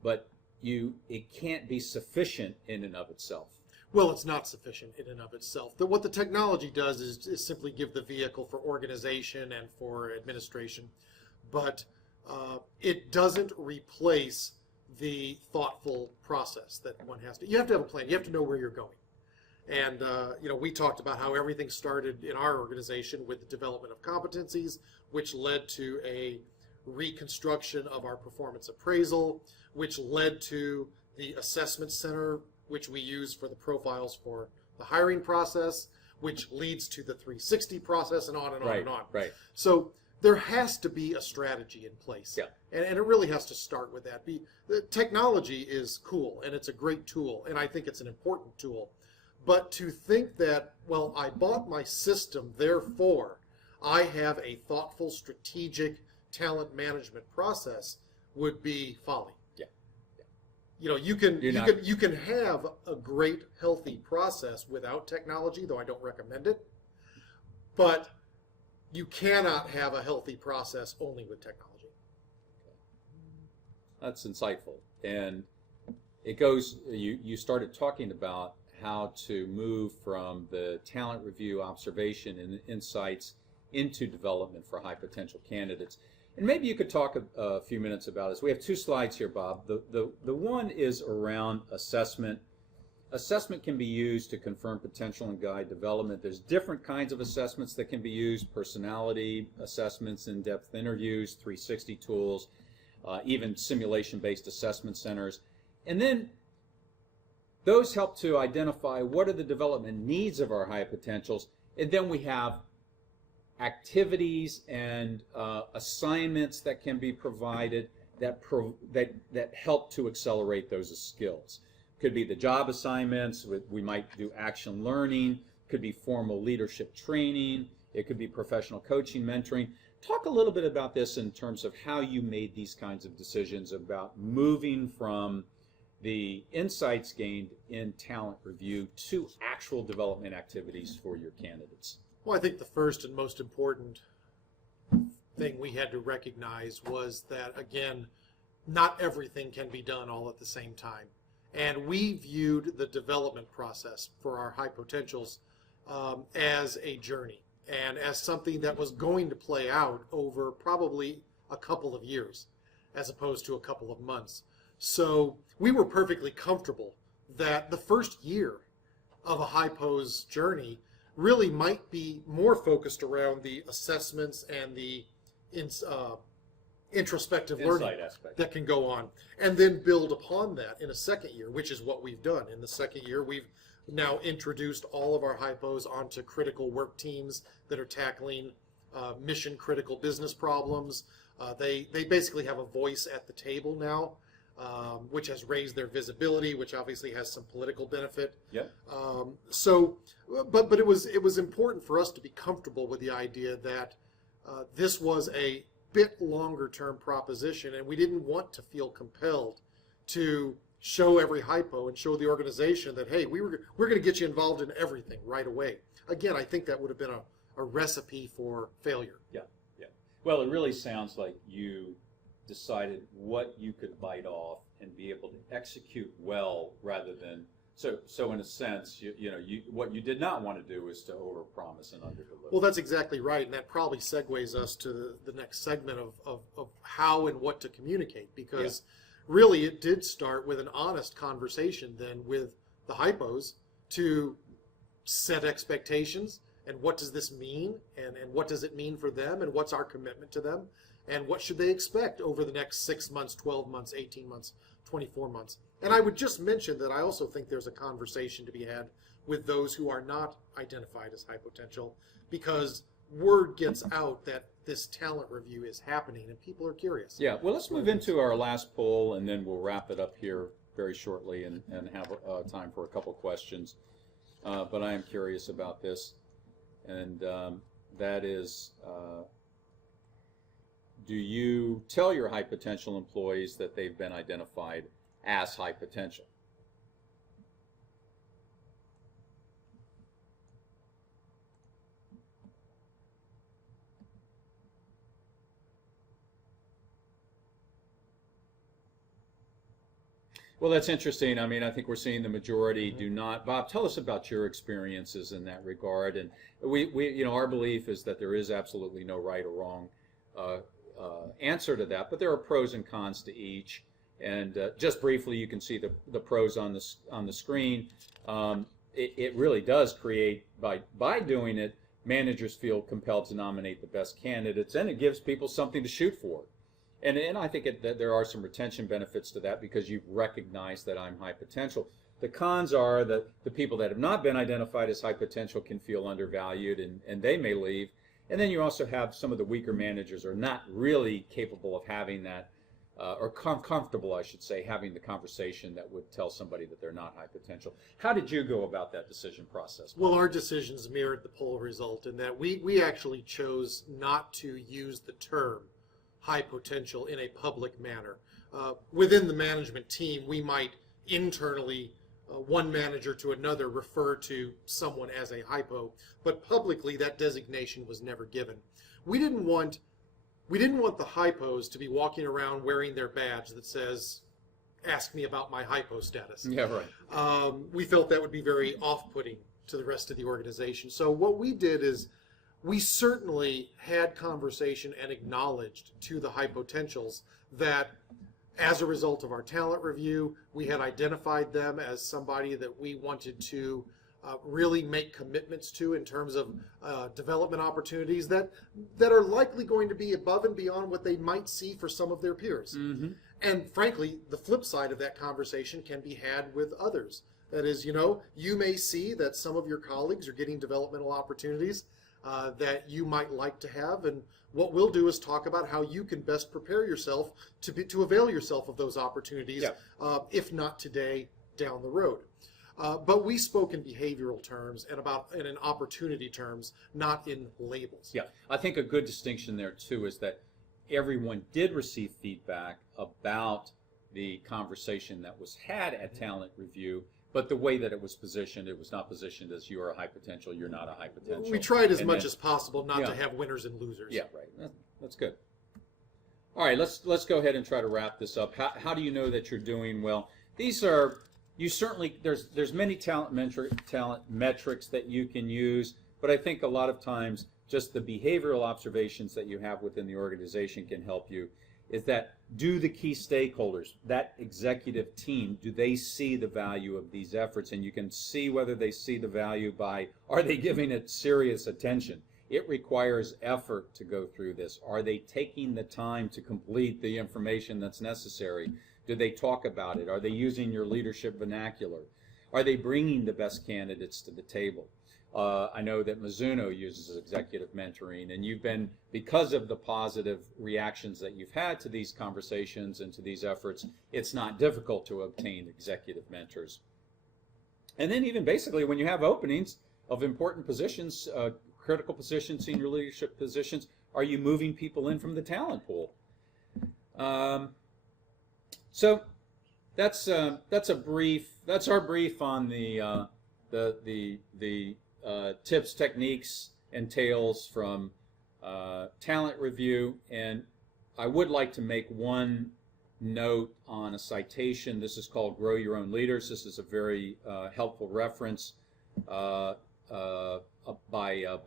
but it can't be sufficient in and of itself. Well, it's not sufficient in and of itself. What the technology does is simply give the vehicle for organization and for administration, but it doesn't replace the thoughtful process that one has to. You have to have a plan. You have to know where you're going. And we talked about how everything started in our organization with the development of competencies, which led to a reconstruction of our performance appraisal, which led to the assessment center, which we use for the profiles for the hiring process, which leads to the 360 process, and on and on and on. Right. So there has to be a strategy in place. And it really has to start with that. The technology is cool, and it's a great tool, and I think it's an important tool. But to think that, well, I bought my system, therefore I have a thoughtful, strategic talent management process would be folly. You can have a great, healthy process without technology, though I don't recommend it. But you cannot have a healthy process only with technology. That's insightful. And it goes, you started talking about how to move from the talent review, observation, and insights into development for high potential candidates. And maybe you could talk a few minutes about this. We have 2 slides here, Bob. The one is around assessment. Assessment can be used to confirm potential and guide development. There's different kinds of assessments that can be used: personality assessments, in-depth interviews, 360 tools, even simulation-based assessment centers. And then those help to identify what are the development needs of our high potentials. And then we have activities and assignments that can be provided that help to accelerate those skills. Could be the job assignments, we might do action learning, could be formal leadership training, it could be professional coaching, mentoring. Talk a little bit about this in terms of how you made these kinds of decisions about moving from the insights gained in talent review to actual development activities for your candidates. Well, I think the first and most important thing we had to recognize was that, again, not everything can be done all at the same time. And we viewed the development process for our high potentials as a journey and as something that was going to play out over probably a couple of years as opposed to a couple of months. So we were perfectly comfortable that the first year of a high pose journey really might be more focused around the assessments and the introspective learning that can go on, and then build upon that in a second year, which is what we've done. In the second year, we've now introduced all of our hypos onto critical work teams that are tackling mission critical business problems. They basically have a voice at the table now, which has raised their visibility, which obviously has some political benefit. Yep. But it was important for us to be comfortable with the idea that this was a bit longer term proposition, and we didn't want to feel compelled to show every hypo and show the organization that, hey, we're going to get you involved in everything right away. Again, I think that would have been a recipe for failure. Yeah. Well, it really sounds like you decided what you could bite off and be able to execute well, rather than so in a sense, what you did not want to do is to overpromise and underdeliver. Well, that's exactly right, and that probably segues us to the next segment of how and what to communicate, because really it did start with an honest conversation then with the hypos to set expectations, and what does this mean, and what does it mean for them, and what's our commitment to them, and what should they expect over the next 6 months, 12 months, 18 months, 24 months. And I would just mention that I also think there's a conversation to be had with those who are not identified as high potential, because word gets out that this talent review is happening and people are curious. Yeah, well, let's move into our last poll, and then we'll wrap it up here very shortly and have time for a couple questions. But I am curious about this, and that is, do you tell your high potential employees that they've been identified as high potential? Well, that's interesting. I mean, I think we're seeing the majority do not. Bob, tell us about your experiences in that regard. And we our belief is that there is absolutely no right or wrong answer to that, but there are pros and cons to each. And just briefly, you can see the pros on the screen. It really does create, by doing it, managers feel compelled to nominate the best candidates, and it gives people something to shoot for. And I think that there are some retention benefits to that, because you've recognized that I'm high potential. The cons are that the people that have not been identified as high potential can feel undervalued, and they may leave. And then you also have some of the weaker managers are not really capable of having that, or comfortable, I should say, having the conversation that would tell somebody that they're not high potential. How did you go about that decision process? Well, our decisions mirrored the poll result in that we actually chose not to use the term high potential in a public manner. Within the management team, we might internally, one manager to another, refer to someone as a hypo, but publicly that designation was never given. We didn't want we didn't want the hypos to be walking around wearing their badge that says, ask me about my hypo status. Yeah, right. We felt that would be very off-putting to the rest of the organization. So what we did is we certainly had conversation and acknowledged to the high potentials that as a result of our talent review, we had identified them as somebody that we wanted to really make commitments to in terms of development opportunities that are likely going to be above and beyond what they might see for some of their peers. Mm-hmm. And frankly, the flip side of that conversation can be had with others. That is, you may see that some of your colleagues are getting developmental opportunities that you might like to have, and what we'll do is talk about how you can best prepare yourself to avail yourself of those opportunities, if not today, down the road. But we spoke in behavioral terms and in opportunity terms, not in labels. Yeah, I think a good distinction there too is that everyone did receive feedback about the conversation that was had at Talent Review, but the way that it was not positioned as you're a high potential, you're not a high potential. We tried as much as possible not to have winners and losers. Yeah, right. That's good. All right, let's go ahead and try to wrap this up. How do you know that you're doing well? These are, you certainly, there's many talent metrics that you can use, but I think a lot of times just the behavioral observations that you have within the organization can help you. Is that, do the key stakeholders, that executive team, do they see the value of these efforts? And you can see whether they see the value by, are they giving it serious attention? It requires effort to go through this. Are they taking the time to complete the information that's necessary? Do they talk about it? Are they using your leadership vernacular? Are they bringing the best candidates to the table? I know that Mizuno uses executive mentoring, and you've been, because of the positive reactions that you've had to these conversations and to these efforts, it's not difficult to obtain executive mentors. And then even basically when you have openings of important positions, critical positions, senior leadership positions, are you moving people in from the talent pool? So that's our brief on the tips, techniques, and tales from Talent Review. And I would like to make one note on a citation. This is called Grow Your Own Leaders. This is a very helpful reference by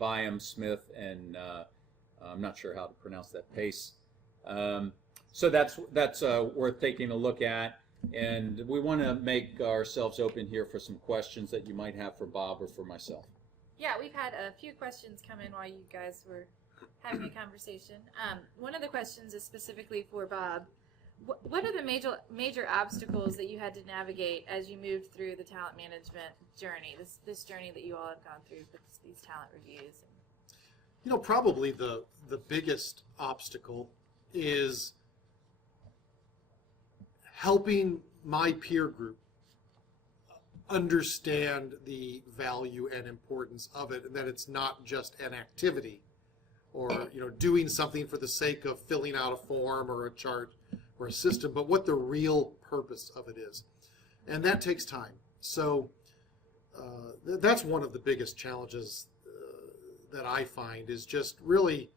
Byam, Smith, and I'm not sure how to pronounce that, Pace. So that's worth taking a look at. And we want to make ourselves open here for some questions that you might have for Bob or for myself. Yeah, we've had a few questions come in while you guys were having a conversation. One of the questions is specifically for Bob. What are the major obstacles that you had to navigate as you moved through the talent management journey, this journey that you all have gone through with these talent reviews? Probably the biggest obstacle is helping my peer group understand the value and importance of it, and that it's not just an activity or doing something for the sake of filling out a form or a chart or a system, but what the real purpose of it is. And that takes time. So that's one of the biggest challenges that I find, is just really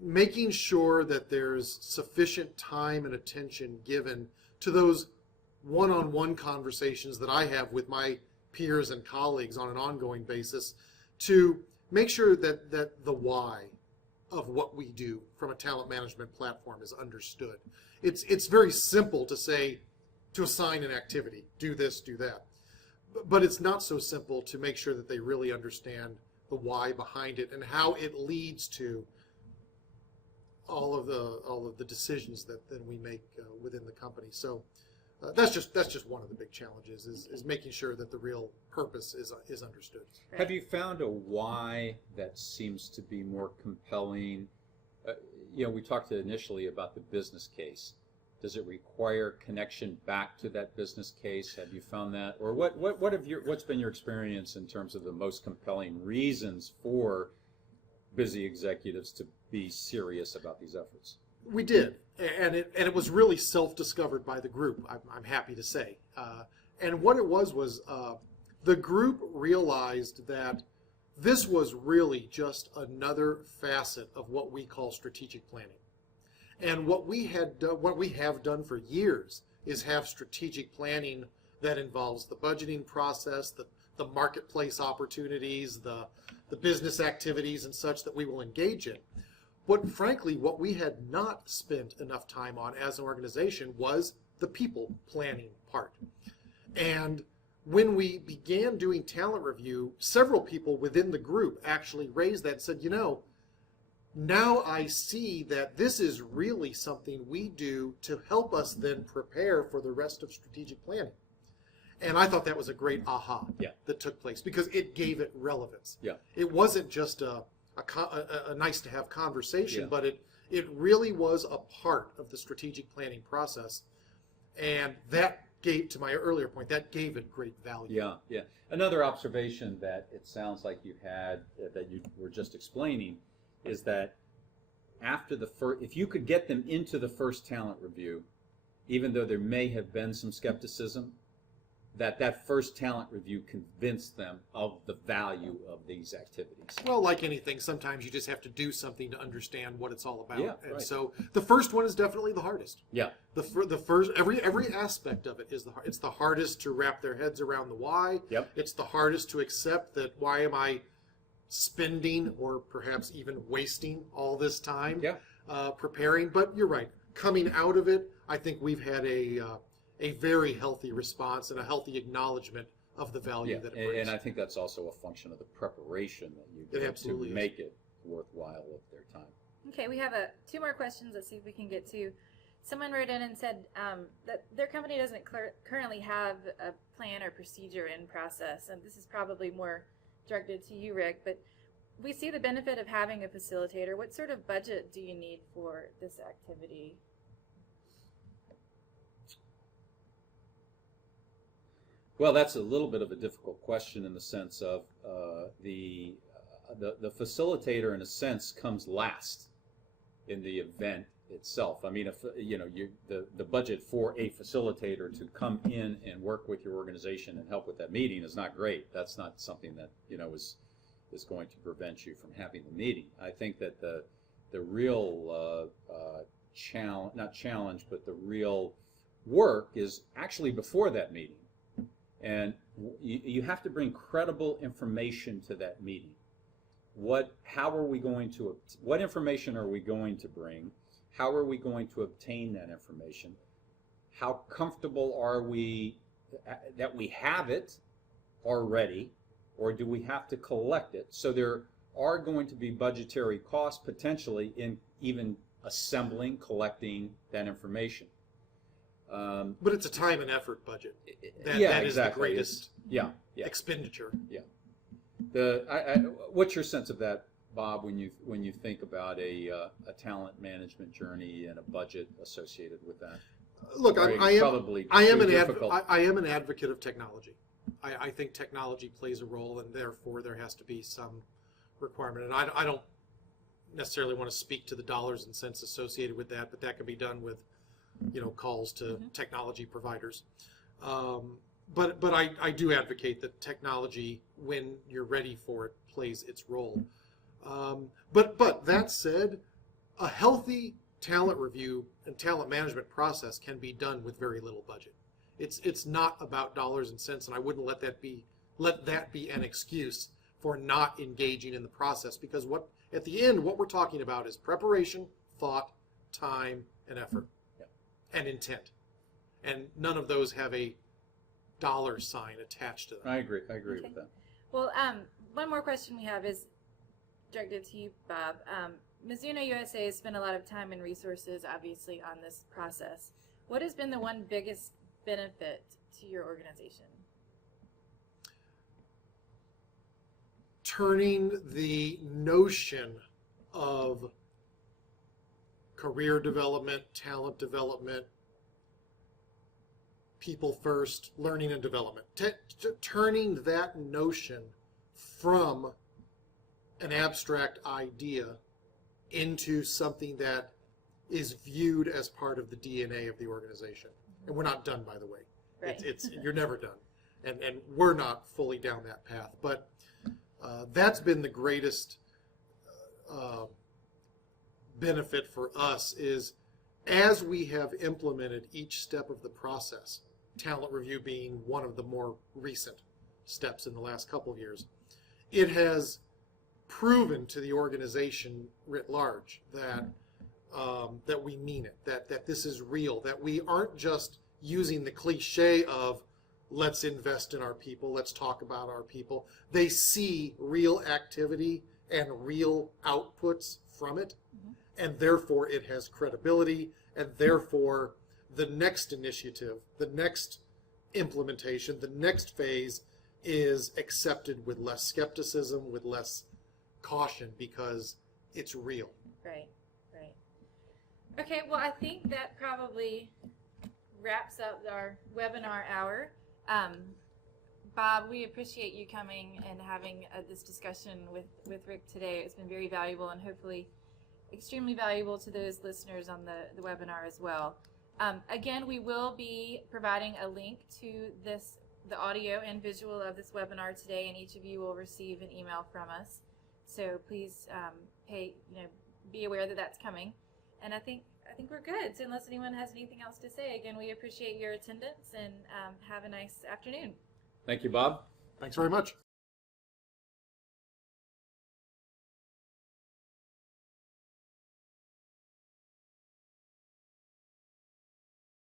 making sure that there's sufficient time and attention given to those one-on-one conversations that I have with my peers and colleagues on an ongoing basis, to make sure that the why of what we do from a talent management platform is understood. It's very simple to say, to assign an activity, do this, do that. But it's not so simple to make sure that they really understand the why behind it and how it leads to all of the decisions that then we make within the company. So that's just one of the big challenges, is making sure that the real purpose is understood. Right. Have you found a why that seems to be more compelling? We talked initially about the business case. Does it require connection back to that business case? Have you found that, or what's been your experience in terms of the most compelling reasons for busy executives to be serious about these efforts? We did, and it was really self-discovered by the group, I'm happy to say. And what it was the group realized that this was really just another facet of what we call strategic planning. And what we have done for years is have strategic planning that involves the budgeting process, the marketplace opportunities, the business activities and such that we will engage in. But frankly, what we had not spent enough time on as an organization was the people planning part. And when we began doing talent review, several people within the group actually raised that and said, you know, now I see that this is really something we do to help us then prepare for the rest of strategic planning. And I thought that was a great aha that took place because it gave it relevance. Yeah. It wasn't just a nice to have conversation, but it really was a part of the strategic planning process. And that gave, to my earlier point, that gave it great value. Yeah, yeah. Another observation that it sounds like you had, that you were just explaining, is that after the first, if you could get them into the first talent review, even though there may have been some skepticism, that first talent review convinced them of the value of these activities. Well, like anything, sometimes you just have to do something to understand what it's all about. Yeah, and right. so the first one is definitely the hardest. Yeah. The first, every aspect of it is it's the hardest to wrap their heads around the why. Yep. It's the hardest to accept that why am I spending or perhaps even wasting all this time preparing. But you're right. Coming out of it, I think we've had a very healthy response and a healthy acknowledgement of the value that it brings. And I think that's also a function of the preparation that you do to make it worthwhile of their time. Okay, we have two more questions. Let's see if we can get to. Someone wrote in and said that their company doesn't currently have a plan or procedure in process, and this is probably more directed to you, Rick, but we see the benefit of having a facilitator. What sort of budget do you need for this activity? Well, that's a little bit of a difficult question in the sense of the facilitator, in a sense, comes last in the event itself. I mean, if the budget for a facilitator to come in and work with your organization and help with that meeting is not great. That's not something that is going to prevent you from having the meeting. I think that the real challenge, but the real work is actually before that meeting. And you have to bring credible information to that meeting. What information are we going to bring? How are we going to obtain that information? How comfortable are we that we have it already, or do we have to collect it? So there are going to be budgetary costs potentially in even assembling, collecting that information. But it's a time and effort budget. That exactly. is the greatest expenditure. Yeah. What's your sense of that, Bob, when you think about a talent management journey and a budget associated with that? Look, I am an advocate of technology. I think technology plays a role, and therefore there has to be some requirement. And I don't necessarily want to speak to the dollars and cents associated with that, but that can be done with calls to technology providers. But I do advocate that technology, when you're ready for it, plays its role. But that said, a healthy talent review and talent management process can be done with very little budget. It's not about dollars and cents, and I wouldn't let that be an excuse for not engaging in the process, because at the end what we're talking about is preparation, thought, time, and effort. And intent, and none of those have a dollar sign attached to them. I agree with that. Well, one more question we have is directed to you, Bob. Mizuno USA has spent a lot of time and resources, obviously, on this process. What has been the one biggest benefit to your organization? Turning the notion of career development, talent development, people first, learning and development. Turning that notion from an abstract idea into something that is viewed as part of the DNA of the organization. And we're not done, by the way. Right. You're never done. And we're not fully down that path. But that's been the greatest benefit for us, is as we have implemented each step of the process, talent review being one of the more recent steps in the last couple of years, it has proven to the organization writ large that that we mean it, that this is real, that we aren't just using the cliche of let's invest in our people, let's talk about our people. They see real activity and real outputs from it, and therefore it has credibility, and therefore the next initiative, the next implementation, the next phase is accepted with less skepticism, with less caution, because it's real. Right, right. Okay, well, I think that probably wraps up our webinar hour. Bob, we appreciate you coming and having this discussion with Rick today. It's been very valuable and hopefully extremely valuable to those listeners on the webinar as well. Again, we will be providing a link to the audio and visual of this webinar today, and each of you will receive an email from us. So please be aware that that's coming. And I think we're good. So unless anyone has anything else to say, again, we appreciate your attendance and have a nice afternoon. Thank you, Bob. Thanks very much.